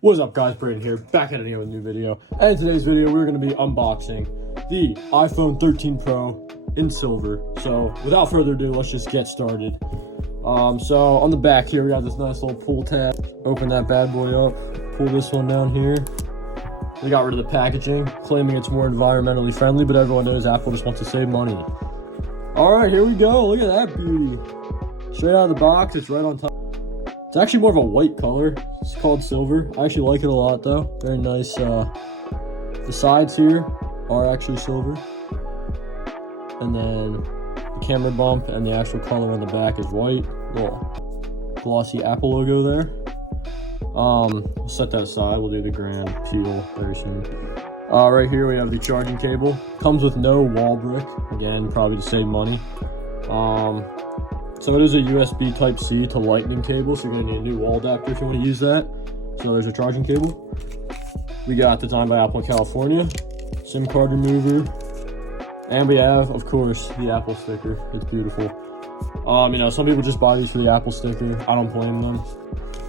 What's up guys, Brayden here, back at it again with a new video. And in today's video, we're going to be unboxing the iPhone 13 Pro in silver. So without further ado, let's just get started. So on the back here, we got this nice little pull tab. Open that bad boy up, pull this one down here. They got rid of the packaging, claiming it's more environmentally friendly, but everyone knows Apple just wants to save money. All right, here we go, look at that beauty. Straight out of the box, it's right on top. It's actually more of a white color. It's called silver. I actually like it a lot though. Very nice. The sides here are actually silver. And then the camera bump and the actual color on the back is white. Little glossy Apple logo there. We'll set that aside. We'll do the grand peel very soon. Right here we have the charging cable. Comes with no wall brick. Again, probably to save money. So it is a USB Type-C to Lightning cable, so you're going to need a new wall adapter if you want to use that. So there's a charging cable. We got Designed by Apple in California, SIM card remover, and we have, of course, the Apple sticker. It's beautiful. You know, some people just buy these for the Apple sticker. I don't blame them.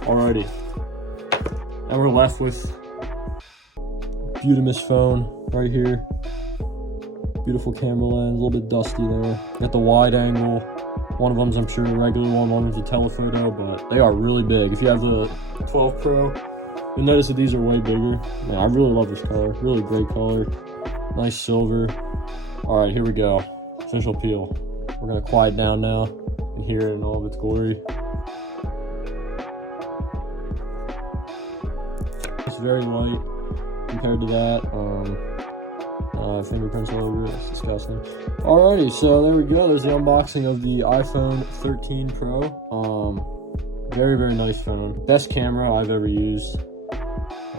Alrighty. And we're left with Beautimus phone right here. Beautiful camera lens, a little bit dusty there. Got the wide angle. One of them's, I'm sure, a regular one of them's a telephoto, but they are really big. If you have the 12 Pro, you'll notice that these are way bigger. Man, I really love this color. Really great color. Nice silver. All right, here we go. Official peel. We're gonna quiet down now and hear it in all of its glory. It's very light compared to that. Fingerprints all over it. It's disgusting. Alrighty, so there we go. There's the unboxing of the iPhone 13 Pro. Very, very nice phone. Best camera I've ever used.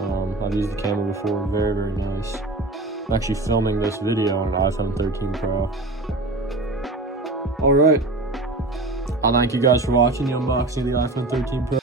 I've used the camera before. Very, very nice. I'm actually filming this video on an iPhone 13 Pro. Alright. I'll thank you guys for watching the unboxing of the iPhone 13 Pro.